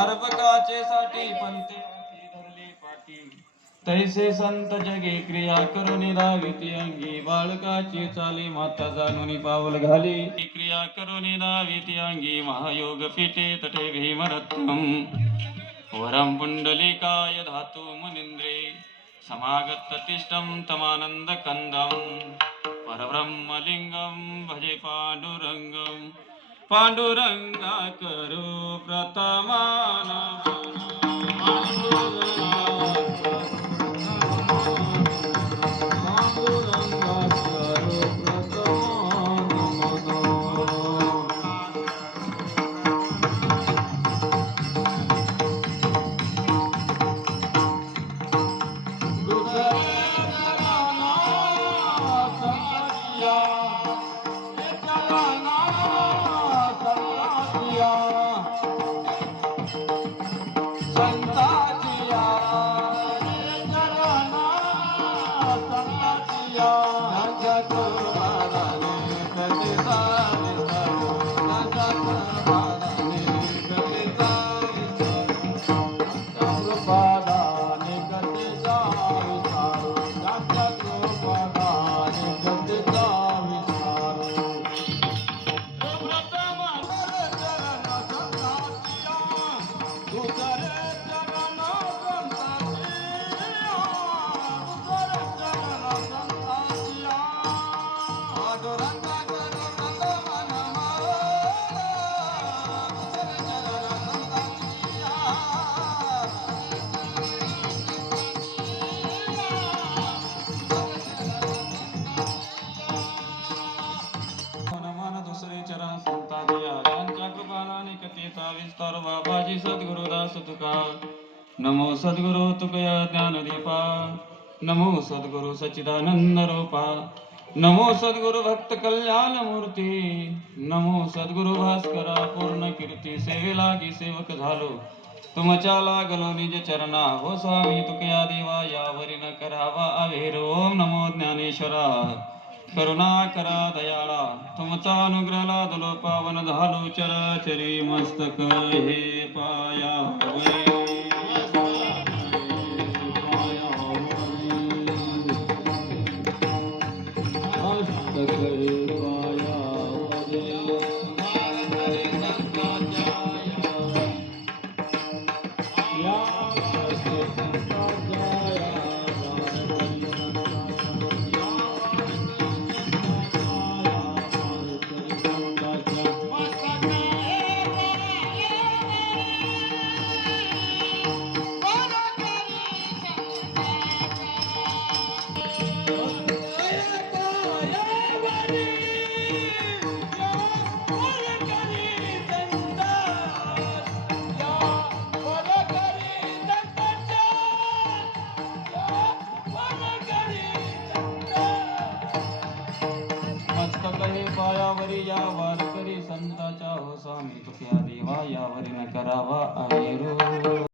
अर्भकाचे साठी पंते हाती धरले पाटी तैसे संत जगे क्रिया करून दाविती अंगी बाळकाची चाली माता जाणून पावल घाली क्रिया करून दाविती अंगी महायोग फिटे तटे भीमरत्नम वरम पुंडलिकाय धातु मुनिंद्रे समागततिष्ठं तमानंद कंदम परब्रह्मलिंगम भजे पांडुरंगम पांडुरंगा करो प्रतमान बाबाजी सद्गुरुदास तुका नमो सद्गुरु तुकया ज्ञानदीपा नमो सद्गुरु सच्चिदानंद रूपा नमो सद्गुरु भक्त कल्याण मूर्ती नमो सद्गुरु भास्करा पूर्ण कीर्ती सेवेलागी सेवक झालो तुमच्या लागलो निज चरणा हो स्वामी तुकया देवा यावरी न करावा अवेर ओम नमो ज्ञानेश्वरा करुणा करा दयाळा तुमचा अनुग्रह लादलो पावन झालो चराचरी मस्तक हे पाया पायावरी या वारकरी संताच्या हो स्वामी तुझ्या देवा यावरी न करावा आहे